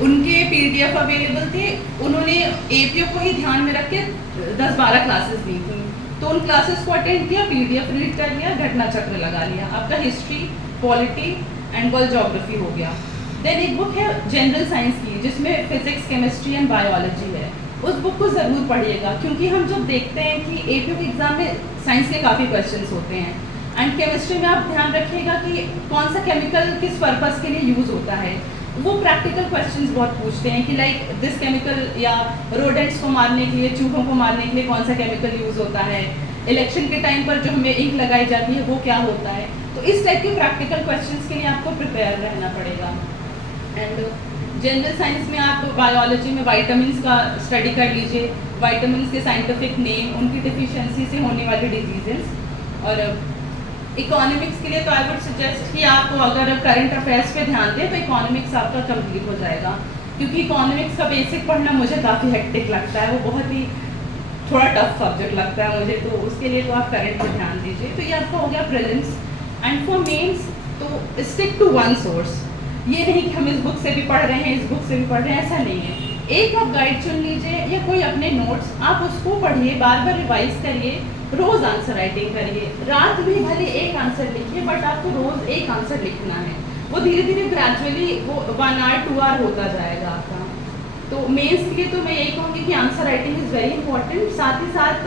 उनके PDF available थे, उन्होंने एपीओ को ही ध्यान में रख के 10-12 क्लासेस दी थी, तो उन क्लासेस को अटेंड किया, पीडीएफ रीड कर लिया, घटना चक्र लगा लिया, आपका history, polity and world geography हो गया। देन एक बुक है जनरल साइंस की जिसमें फिजिक्स, केमिस्ट्री एंड बायोलॉजी है, उस बुक को ज़रूर पढ़िएगा, क्योंकि हम जब देखते हैं कि एपीओ के एग्ज़ाम में साइंस के काफ़ी क्वेश्चंस होते हैं, एंड केमिस्ट्री में आप ध्यान रखिएगा कि कौन सा केमिकल किस पर्पस के लिए यूज़ होता है। वो प्रैक्टिकल क्वेश्चंस बहुत पूछते हैं कि लाइक दिस केमिकल, या रोडेंट्स को मारने के लिए, चूहों को मारने के लिए कौन सा केमिकल यूज़ होता है, इलेक्शन के टाइम पर जो हमें इंक लगाई जाती है वो क्या होता है। तो इस टाइप के प्रैक्टिकल क्वेश्चंस के लिए आपको प्रिपेयर रहना पड़ेगा। एंड जनरल साइंस में आप बायोलॉजी में वाइटामिन का स्टडी कर लीजिए, वाइटामिन के साइंटिफिक नेम, उनकी डिफिशियंसी से होने वाली डिजीजेस। और इकोनॉमिक्स के लिए तो आई वुड सजेस्ट कि आप अगर करंट अफेयर्स पे ध्यान दें तो इकोनॉमिक्स आपका कंप्लीट हो जाएगा, क्योंकि इकोनॉमिक्स का बेसिक पढ़ना मुझे काफ़ी हेक्टिक लगता है, वो बहुत ही थोड़ा टफ सब्जेक्ट लगता है मुझे, तो उसके लिए तो आप करंट पे ध्यान दीजिए। तो ये आपका हो गया प्रीलिम्स। एंड फॉर मेंस तो स्टिक टू वन सोर्स, ये नहीं कि हम इस बुक से भी पढ़ रहे हैं, इस बुक से भी पढ़ रहे हैं, ऐसा नहीं है। एक आप गाइड चुन लीजिए या कोई अपने नोट्स, आप उसको पढ़िए, बार बार रिवाइज करिए, रोज आंसर राइटिंग करिए, रात में भले एक आंसर लिखिए बट आपको रोज एक आंसर लिखना है, वो धीरे धीरे ग्रेजुअली वो 1 आवर 2 आवर होता जाएगा आपका। तो मेंस के लिए तो मैं यही कहूँगी कि answer writing is very important, साथ ही साथ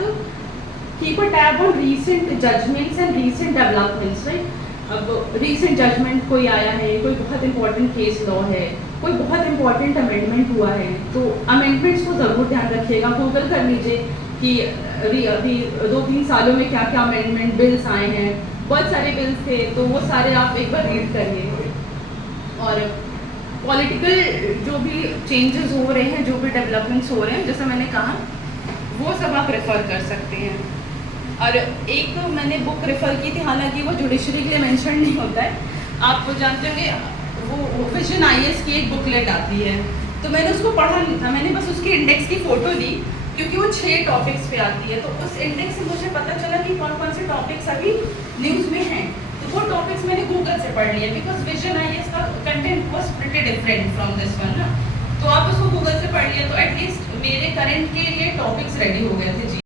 keep a tab on recent judgments and recent developments, right. अब रीसेंट जजमेंट कोई आया है, कोई बहुत इंपॉर्टेंट केस लॉ है, कोई बहुत इंपॉर्टेंट अमेंडमेंट हुआ है, तो अमेंडमेंट्स को ज़रूर ध्यान रखिएगा, गूगल कर लीजिए कि अभी 2-3 सालों में क्या क्या अमेंडमेंट बिल्स आए हैं, बहुत सारे बिल्स थे, तो वो सारे आप एक बार रीड करिए। और पॉलिटिकल जो भी चेंजेस हो रहे हैं, जो भी डेवलपमेंट्स हो रहे हैं, जैसा मैंने कहा, वो सब आप रेफ़र कर सकते हैं। और एक तो मैंने बुक रेफ़र की थी, हालांकि वो जुडिशरी के लिए मेंशन नहीं होता है, आप जानते होंगे वो विजन आईएएस की एक बुकलेट आती है, तो मैंने उसको पढ़ा नहीं था, मैंने बस उसके इंडेक्स की फ़ोटो ली, क्योंकि वो 6 टॉपिक्स पे आती है, तो उस इंडेक्स से मुझे पता चला कि कौन कौन से टॉपिक्स अभी न्यूज़ में हैं, तो वो टॉपिक्स मैंने गूगल से पढ़ लिए, बिकॉज विजन आईएएस का content was pretty different from this one ना, तो आप उसको गूगल से पढ़ लिया, तो एटलीस्ट मेरे करंट के लिए टॉपिक्स रेडी हो गए थे जी।